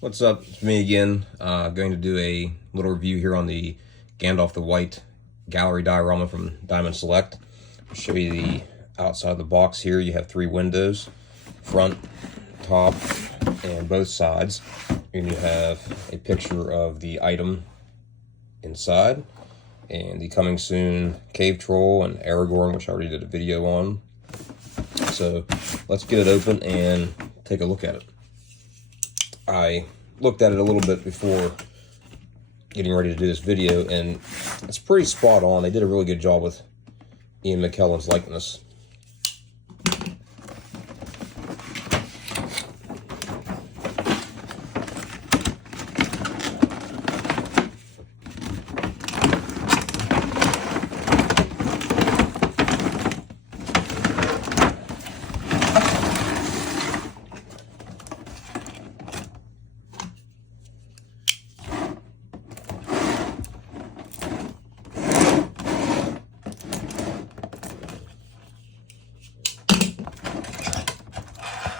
What's up? It's me again. Going to do a little review here on the Gandalf the White gallery diorama from Diamond Select. I'll show you the outside of the box here. You have 3 windows, front, top, and both sides. And you have a picture of the item inside, and the coming soon cave troll and Aragorn, which I already did a video on. So let's get it open and take a look at it. I looked at it a little bit before getting ready to do this video, and it's pretty spot on. They did a really good job with Ian McKellen's likeness.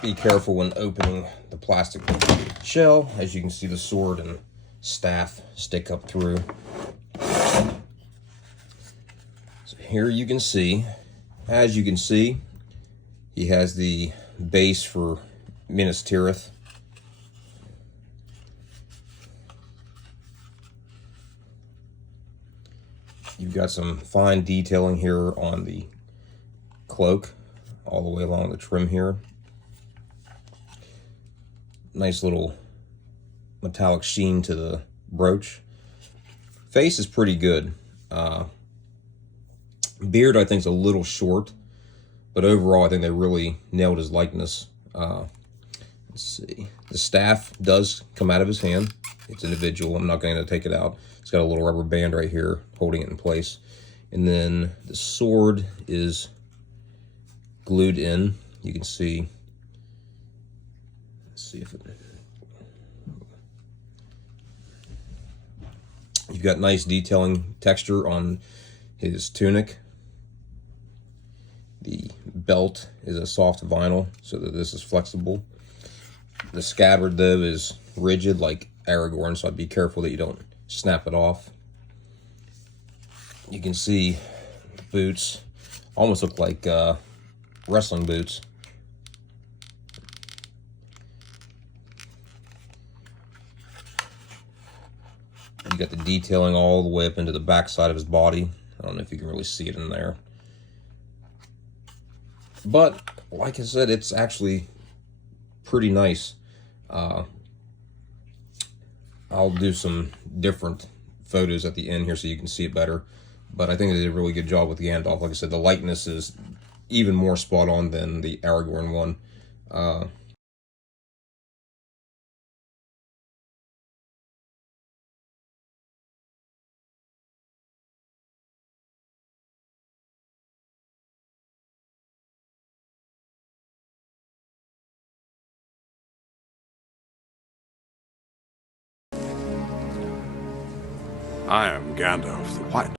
Be careful when opening the plastic shell. As you can see, the sword and staff stick up through. So here you can see, as you can see, he has the base for Minas Tirith. You've got some fine detailing here on the cloak, all the way along the trim here. Nice little metallic sheen to the brooch. Face is pretty good. Beard, I think, is a little short, but overall, I think they really nailed his likeness. Let's see. The staff does come out of his hand. It's individual. I'm not going to take it out. It's got a little rubber band right here holding it in place. And then the sword is glued in. You can see. Let's see if it... You've got nice detailing texture on his tunic. The belt is a soft vinyl, so that this is flexible. The scabbard, though, is rigid like Aragorn, so I'd be careful that you don't snap it off. You can see the boots almost look like wrestling boots. You got the detailing all the way up into the back side of his body. I don't know if you can really see it in there. But, like I said, it's actually pretty nice. I'll do some different photos at the end here so you can see it better. But I think they did a really good job with Gandalf. Like I said, the likeness is even more spot on than the Aragorn one. I am Gandalf the White.